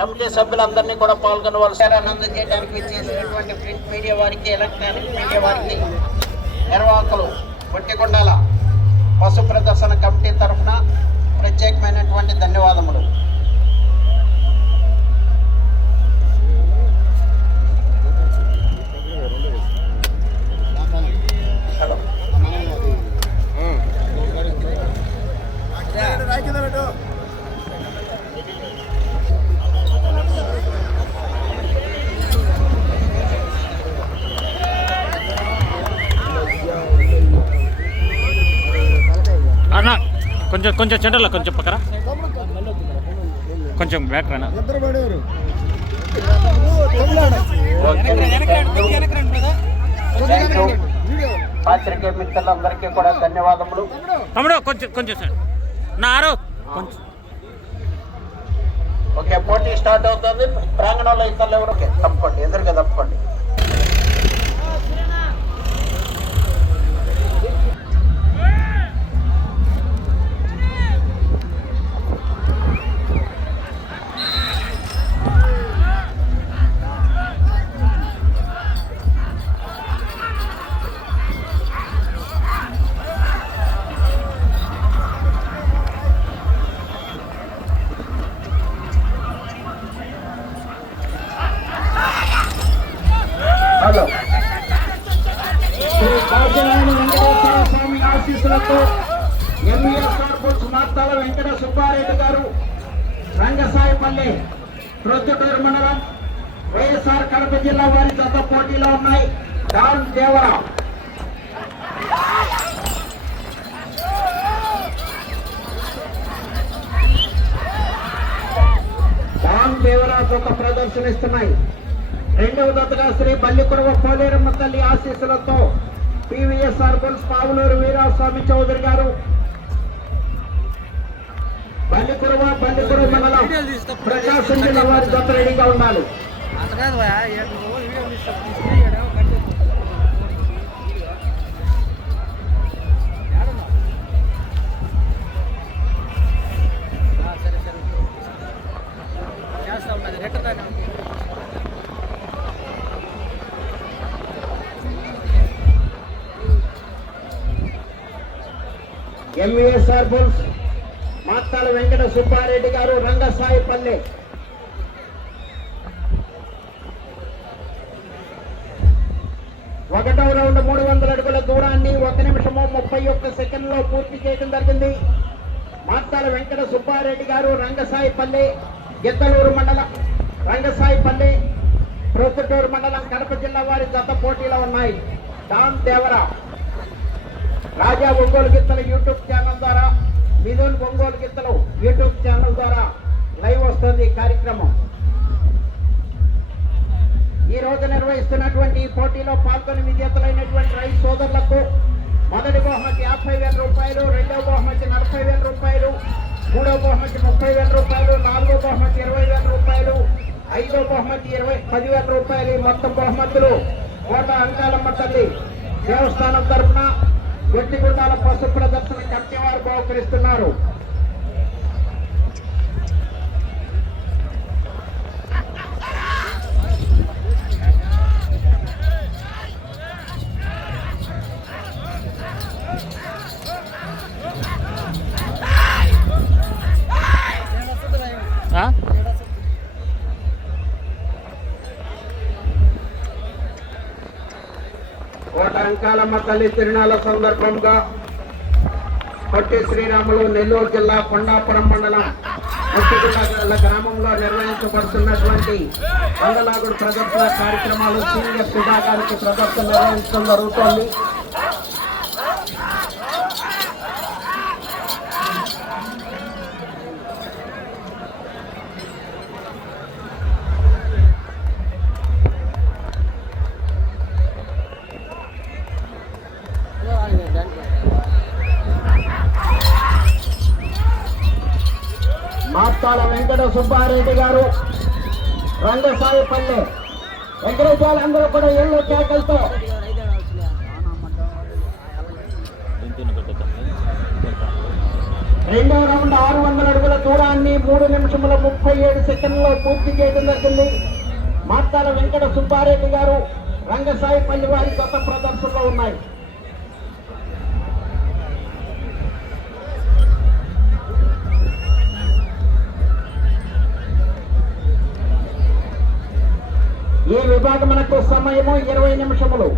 Committee సభ్యులందరినీ కూడా పాల్గొనవలసి ఆనందం చేయడానికి చేసినటువంటి ప్రింట్ మీడియా వారికి, ఎలక్ట్రానిక్ మీడియా వారికి, నిర్వాహకులు పొట్టికొండాల పశు ప్రదర్శన కమిటీ తరఫున ప్రత్యేకమైనటువంటి ధన్యవాదములు. అన్నా కొంచెం కొంచెం చెండలో కొంచెం పక్కన కొంచెం బ్యాక్ రానా. పాత్రికేయ మిత్రులందరికీ కూడా ధన్యవాదములు. తమ్ముడు కొంచెం కొంచెం సార్ నా ఆరో కొంచెం. ఓకే, పోటీ స్టార్ట్ అవుతుంది. ప్రాంగణంలో ఇతరులు ఎవరు తప్పుకోండి, ఎదురుగా తప్పుకోండి. హలో, శ్రీ కాశీనారాయణ వెంకటేశ్వర స్వామి ఆశీస్సులతో ఎంఈఎస్ఆర్ బుల్స్ మార్తాల వెంకట సుబ్బారెడ్డి గారు, రంగసాయిపల్లి, ప్రొద్దుటూరు మండలం, వైఎస్ఆర్ కడప జిల్లా వారి జత పోటీలో ఉన్నాయి. డాన్ దేవరా జత ప్రదర్శనిస్తున్నాయి. రెండవ దత్తగా శ్రీ బల్లికురవ పోలేరమ్మ తల్లి ఆశీస్సులతో పివిఎస్ఆర్ బుల్స్ పావులూరు వీరాస్వామి చౌదరి గారు, బల్లికురవ మండలం, ప్రకాశం జిల్లా వారి జత రెడీగా ఉండాలి. ఎంవిఎస్ఆర్ బుల్స్ మార్తాల వెంకట సుబ్బారెడ్డి గారు, రంగసాయిపల్లి. ఒకటవ రౌండ్ 300 అడుగుల దూరాన్ని 1 నిమిషము 31 సెకండ్లో పూర్తి చేయడం జరిగింది. మార్తాల వెంకట సుబ్బారెడ్డి గారు, రంగసాయిపల్లి, గిద్దలూరు మండలం, రంగసాయిపల్లి, ప్రొద్దుటూరు మండలం, కడప జిల్లా వారి జత పోటీలో ఉన్నాయి. డాన్ దేవరా రాజా ఒంగోలు గిత్తలు యూట్యూబ్ ఛానల్ ద్వారా, మిథున్ ఒంగోలు గిత్తలు యూట్యూబ్ ఛానల్ ద్వారా లైవ్ వస్తుంది ఈ కార్యక్రమం. ఈ రోజు నిర్వహిస్తున్నటువంటి ఈ పోటీలో పాల్గొని విజేతలైనటువంటి రైతు సోదరులకు మొదటి బహుమతి 50,000 రూపాయలు, రెండవ బహుమతి 40,000 రూపాయలు, మూడవ బహుమతి 30,000 రూపాయలు, నాలుగో బహుమతి 20,000 రూపాయలు, ఐదో బహుమతి 10,000 రూపాయలు. మొత్తం బహుమతులు కోట అంకాలమ్మ తల్లి దేవస్థానం తరఫున గొట్టిగుండాల పశు ప్రదర్శన కమిటీ వారు బహుకరిస్తున్నారు. కోట అంకాలమ్మ తల్లి తిరునాళ్ళ సందర్భంగా పొట్టి శ్రీరాములు, నెల్లూరు జిల్లా కొండాపురం మండలం ముట్టిగుండ గ్రామంలో నిర్వహించబడుతున్నటువంటి బంగలాగుడు ప్రదర్శన కార్యక్రమాలు సీనియర్ విభాగానికి ప్రదర్శన నిర్వహించడం జరుగుతోంది. మాత్తాల వెంకట సుబ్బారెడ్డి గారు రంగసాయిపల్లె వెంకటేశ్వరాలు అందరూ కూడా ఏళ్ళు కేకలతో రెండవ రౌండ్ 600 అడుగుల దూరాన్ని 3 నిమిషముల 37 సెకండ్లలో పూర్తి చేయడం జరిగింది. మాత్తాల వెంకట సుబ్బారెడ్డి గారు రంగసాయిపల్లి వారి గత ప్రదర్శనలో ఉన్నాయి. ఈ విభాగమునకు సమయము 20 నిమిషములు.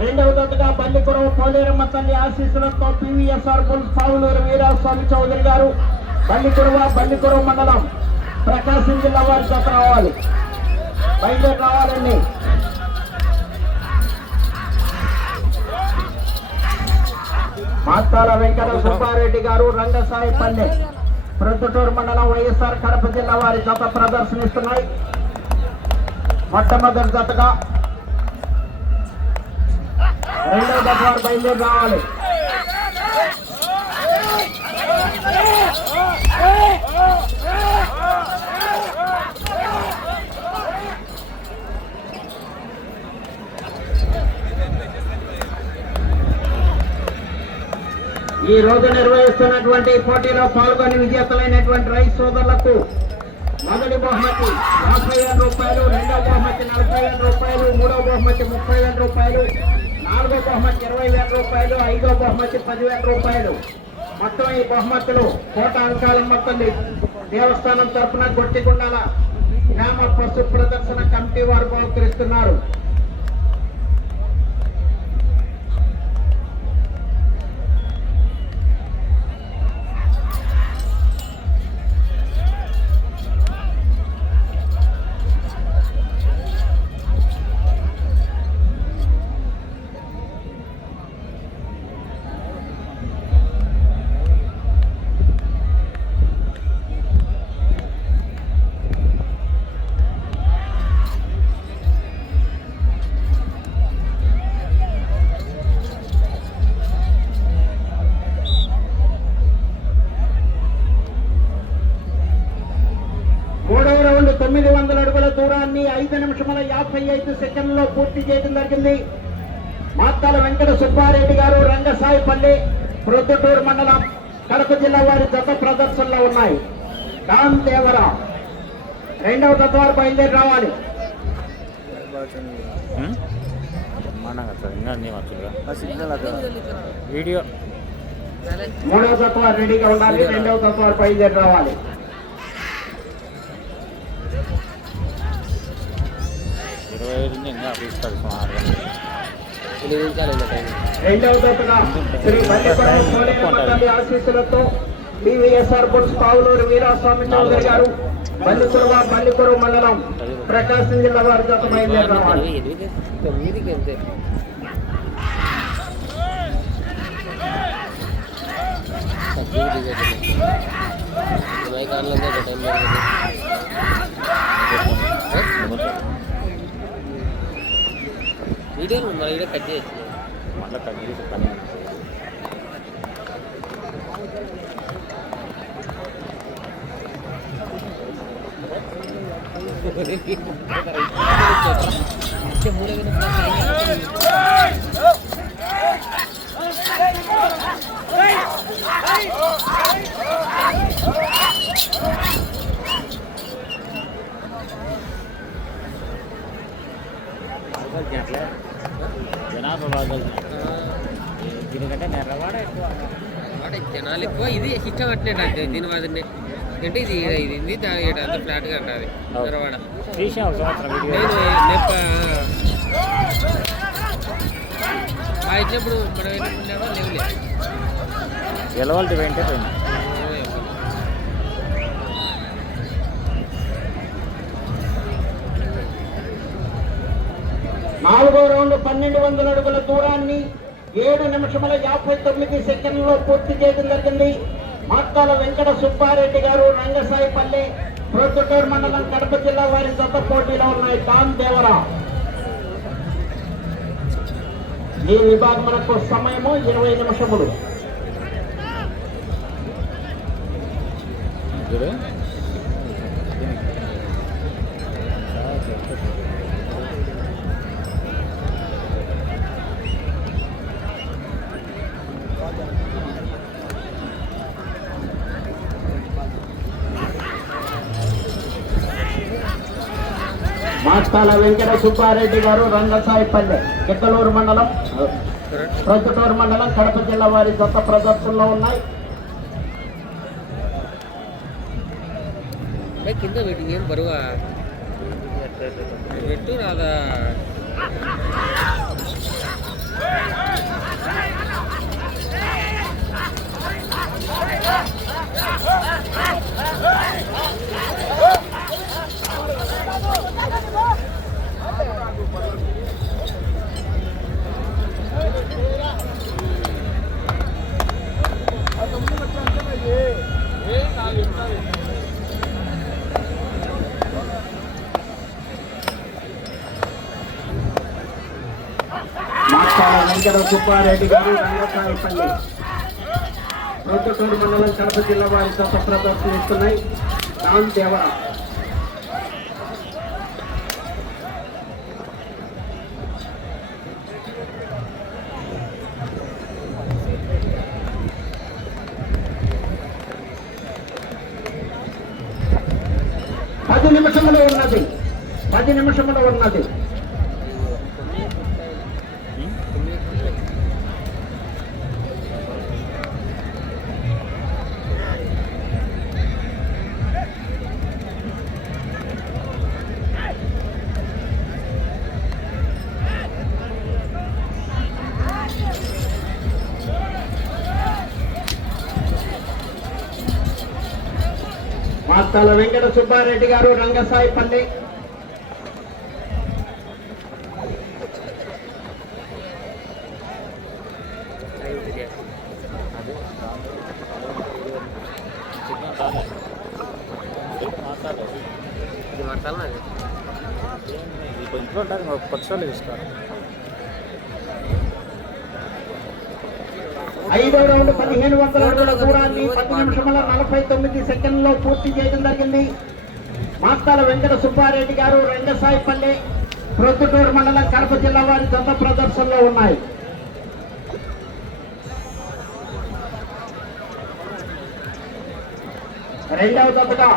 రెండవ దశగా బల్లికురవ పోలేరమ్మ తల్లి ఆశీస్సులతో పివిఎస్ఆర్ బుల్స్ పావులూరు వీరాస్వామి చౌదరి గారు బల్లికురవ మండలం ప్రకాశం జిల్లా వారి జత రావాలి. బయలుదేరి రావాలండి. మాత్తాల వెంకట సుబ్బారెడ్డి గారు రంగసాయిపల్లె ప్రొద్దుటూరు మండలం వైఎస్ఆర్ కడప జిల్లా వారి జత ప్రదర్శనిస్తున్నాయి. మొట్టమొదటి జతగా రెండవ జత వారు బయలుదేరి రావాలి. ఈ రోజు నిర్వహిస్తున్నటువంటి పోటీలో పాల్గొని విజేతలైనటువంటి రైతు సోదరులకు మొదటి బహుమతి 50,000 రూపాయలు, రెండవ బహుమతి 40,000 రూపాయలు, మూడవ బహుమతి 30,000 రూపాయలు, నాలుగో బహుమతి 20,000 రూపాయలు, ఐదో బహుమతి 10,000 రూపాయలు. మొత్తం ఈ బహుమతులు కోట అంకాలమ్మ తల్లి దేవస్థానం తరఫున గొట్టిగుండాల గ్రామ పశు ప్రదర్శన కమిటీ వారు బహుకరిస్తున్నారు. మూడవ రౌండ్ 900 అడుగుల దూరాన్ని 5 నిమిషముల 55 సెకండ్లలో పూర్తి చేయడం జరిగింది. మాత్తాల వెంకట సుబ్బారెడ్డి గారు రంగసాయిపల్లి ప్రొద్దుటూరు మండలం కడప జిల్లా వారి జత ప్రదర్శనలో ఉన్నాయి. డాన్ దేవరా రెండవ జత వారు బయలుదేరి రావాలి. వీడియో మూడవ జత వారు రెడీగా ఉండాలి. రెండవ జత వారు బయలుదేరి రావాలి. రెండవ దశగా శ్రీ బల్లికురవ ఆశీస్సులతో పివిఎస్ఆర్ బుల్స్ పావులూరు వీరాస్వామి చౌదరి గారు బల్లికురవ మండలం ప్రకాశం జిల్లా వారి జత బయలుదేరి రావాలి. వీడియోలు మరి ఇక్కడ కట్ చేయొచ్చు. మళ్ళీ కట్ చేసి పని జనాభా బాగా దీనికంటే నెర్రవాడ ఎక్కువ జనాలు ఎక్కువ. ఇది ఇష్టం కట్టినట్టు అంటే దీని మాదిరి అంటే ఇది ఇది అంత ఫ్లాట్గా ఉంటుంది నెరవాడ. తీసాం సంవత్సరం నేను ఇచ్చినప్పుడు మనం ఏంటంటే లేవులే గెలవాల్సి వెంటే పోయింది. నాలుగో రౌండ్ 1200 అడుగుల దూరాన్ని 7 నిమిషముల 59 సెకండ్లలో పూర్తి చేయడం జరిగింది. మాత్తాల వెంకట సుబ్బారెడ్డి గారు రంగసాయిపల్లి ప్రొద్దుటూరు మండలం కడప జిల్లా వారి జత పోటీలో ఉన్నాయి. డాన్ దేవరా ఈ విభాగమునకు సమయము 20 నిమిషములు. మాస్తాల వెంకట సుబ్బారెడ్డి గారు రంగసాయిపల్లె గిద్దలూరు మండలం ప్రొద్దుటూరు మండలం కడప జిల్లా వారి కొత్త ప్రదర్శనలో ఉన్నాయి. కింద పెట్టి ఏం బరువా పెట్టు రాదా మాస్తాల వెంకట సుబ్బారెడ్డి గారు రంగసాయిపల్లి ప్రొద్దుటూరు మండలం కడప జిల్లా వారి కొత్త ప్రదర్శనిస్తున్నాయి. రామ్ దేవరా పది నిమిషములు ఉన్నది. మాస్తాల వెంకట సుబ్బారెడ్డి గారు రంగసాయిపల్లి ఐదో రౌండ్ 1500 అడుగుల దూరాన్ని 10 నిమిషముల 49 సెకండ్లో పూర్తి చేయడం జరిగింది. మాస్తాల వెంకట సుబ్బారెడ్డి గారు రంగసాయిపల్లి ప్రొద్దుటూరు మండలం కడప జిల్లా వారి జత ప్రదర్శనలో ఉన్నాయి. రెండవ జతగా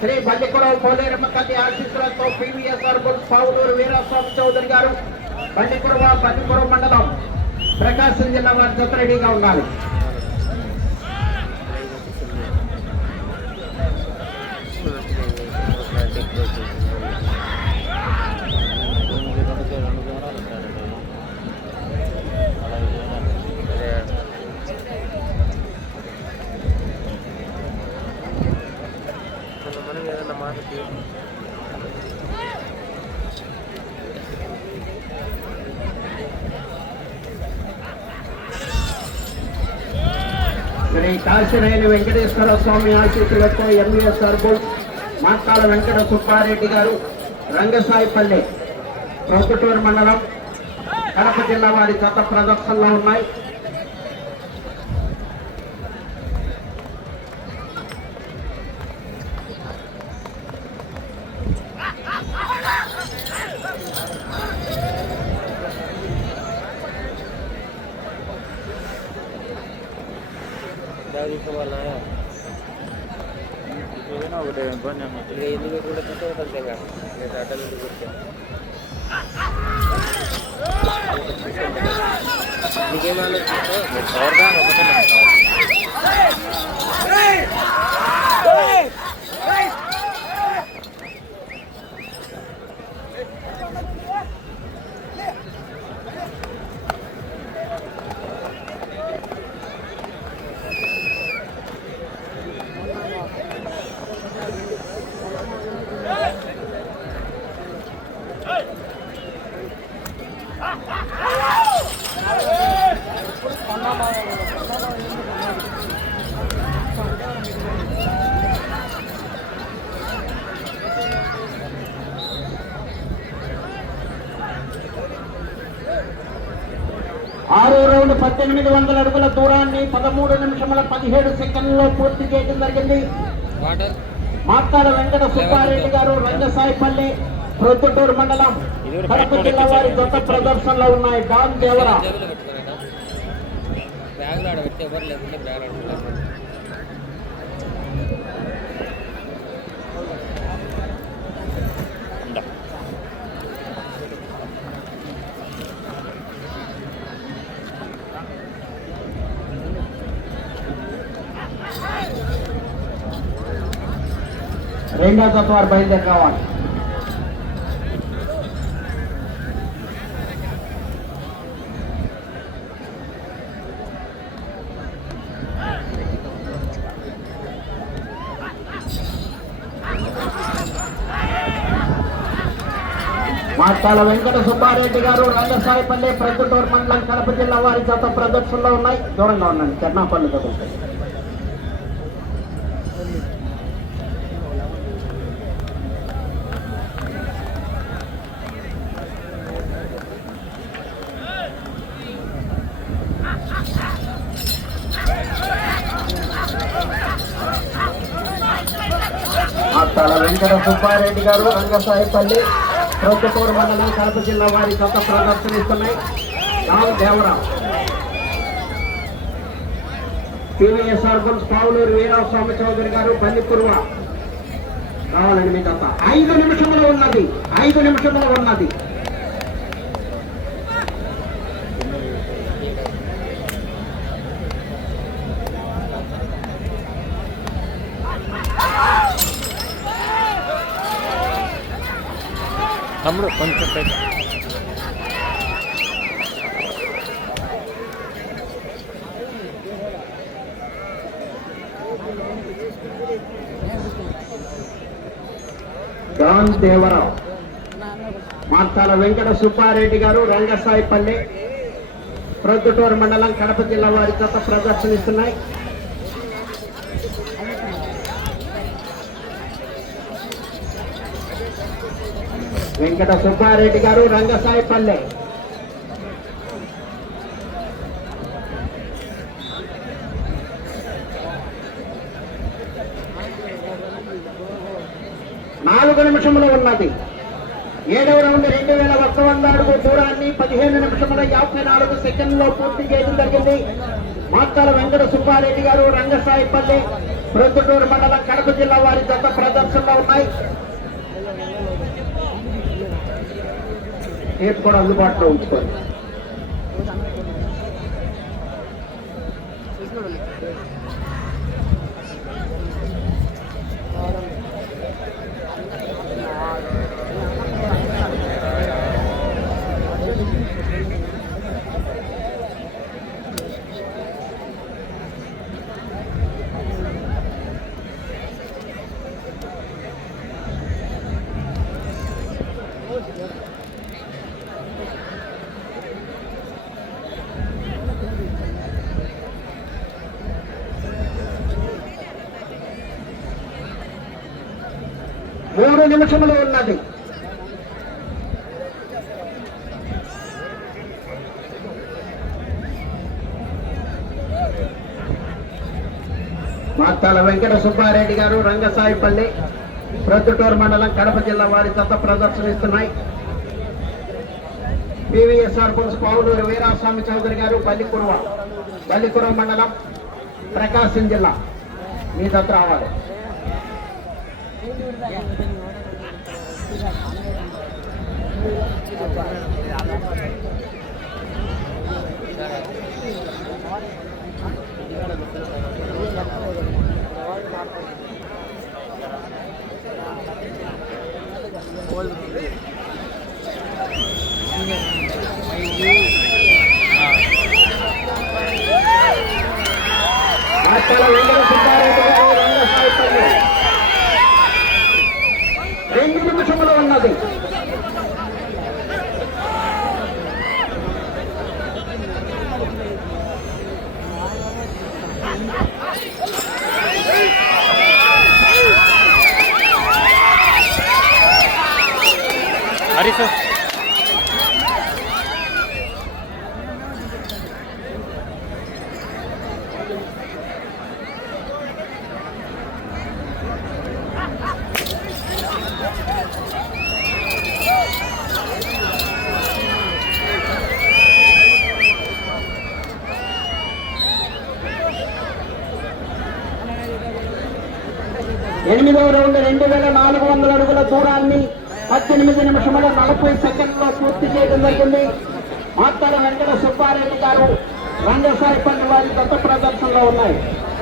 శ్రీ బండికురావు పోలేరమ్మ తల్లి ఆశీస్సులతో పివిఎస్ఆర్ బుల్ పావులూరు వీరాస్వామి చౌదరి గారు బండికురావు మండలం ప్రకాశం జిల్లా వారి జత రెడీగా ఉండాలి. శ్రీ కాశీరేణి వెంకటేశ్వర స్వామి ఆశీస్సులతో ఎంవీఎస్ఆర్ బుల్ మాస్తాల వెంకట సుబ్బారెడ్డి గారు రంగసాయిపల్లి ప్రొద్దుటూరు మండలం కడప జిల్లా వారి జత ప్రదర్శనలో ఉన్నాయి. ఎందుకు కూడా చూసే అటల్ నీకేమన్నా ఆరో రౌండ్ 1800 అడుగుల దూరాన్ని 13 నిమిషముల 17 సెకండ్లలో పూర్తి చేయడం జరిగింది. వాటర్ మాట్లాడ వెంకట సుబ్బారెడ్డి గారు రంగసాయిపల్లి ప్రొద్దుటూరు మండలం కడప జిల్లా వారి జత ప్రదర్శనలో ఉన్నాయి. డాన్ దేవరా జేబులో పెట్టుకోరా బ్యాగ్లో ఆడ పెడితే ఎవరు లేకుంటే బ్యాగ్ ఆడుకుంటారు. రెండో జత వారు బయలుదేరి రావాలి. మాట్లాడ వెంకట సుబ్బారెడ్డి గారు రంగసాయిపల్లి ప్రొద్దుటూరు మండలం కడప జిల్లా వారి జత ప్రదర్శనలో ఉన్నాయి. దూరంగా ఉండండి. చెర్నాపల్లి చదువుతాయి. మాట్లాడ వెంకట సుబ్బారెడ్డి గారు రంగసాయిపల్లి ప్రొద్దుటూరు మండలం కడప జిల్లా వారి జత ప్రదర్శనిస్తున్నాయి. రావు దేవరావు పివిఎస్ఆర్ బుల్స్ పావులూరు వీరాస్వామి చౌదరి గారు పల్లిపుర్వ రావాలండి. మీ జత 5 నిమిషంలో ఉన్నది. 5 నిమిషంలో ఉన్నది. తమ్ముడు కొంచెం పైకి. డాన్ దేవరావు మార్తాల వెంకట సుబ్బారెడ్డి గారు రంగసాయిపల్లి ప్రొద్దుటూరు మండలం కడప జిల్లా వారి జత ప్రదర్శనిస్తున్నాయి. వెంకట సుబ్బారెడ్డి గారు రంగసాయిపల్లి నాలుగు నిమిషంలో ఉన్నది. 7వ రౌండ్ 2100 అడుగు దూరాన్ని 15 నిమిషముల 54 సెకండ్లో పూర్తి చేయడం జరిగింది. మాట్లాడ వెంకట సుబ్బారెడ్డి గారు రంగసాయిపల్లి ప్రొద్దుటూరు మండలం కడప జిల్లా వారి జత ప్రదర్శనలో ఉన్నాయి. టేప్ కూడా అందుబాటులో ఉంచుకోండి. మూడు నిమిషములు ఉన్నది. మాతాల వెంకట సుబ్బారెడ్డి గారు రంగసాయిపల్లి ప్రొద్దుటూరు మండలం కడప జిల్లా వారి జత ప్రదర్శనిస్తున్నాయి. పివిఎస్ఆర్ బుల్స్ పావులూరు వీరాస్వామి చౌదరి గారు పల్లికుర్వ మండలం ప్రకాశం జిల్లా మీ జత రావాలి. మాట్లాడ వెంకట సుబ్బారెడ్డి గారు రంగసాయిపల్లి 2 నిమిషములు ఉన్నది. హరీష్ 8వ రౌండ్ 2400 అడుగుల దూరాన్ని 18 నిమిషముల 40 సెకండ్లో పూర్తి చేయడం జరిగింది. మాత్తాల వెంకట సుబ్బారెడ్డి గారు రంగసాయిపల్లి వారి గత ప్రదర్శనలో ఉన్నాయి.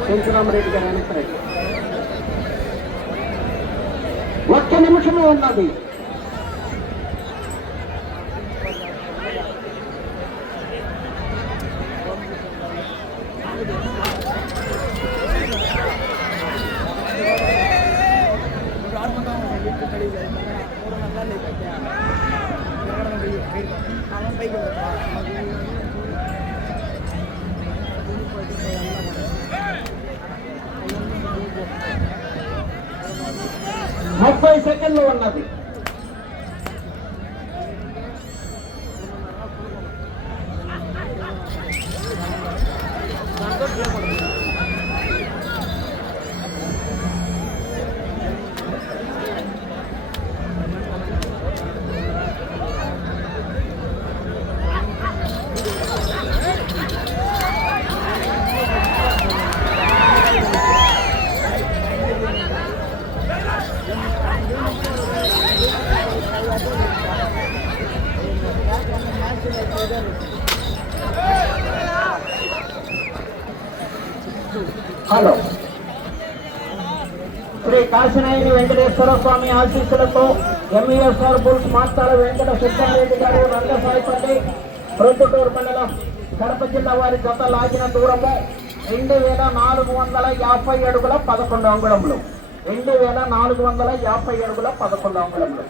శంకరామరెడ్డి గారు వెనకరెడ్డి 1 నిమిషమే ఉన్నది. ముప్పై సెకండ్లు ఉన్నది. హలో, శ్రీ కాశీనాయని వెంకటేశ్వర స్వామి ఆశీస్సులతో ఎంఈఎస్ఆర్ బుల్స్ మాత్తాల వెంకట సుబ్బారెడ్డి గారు రంగసాయిపల్లి ప్రొద్దుటూరు మండలం కడప జిల్లా వారి జత లాగిన దూరము 2450 అడుగుల 11 అంగుళములు. 2450 అడుగుల 11 అంగుళములు.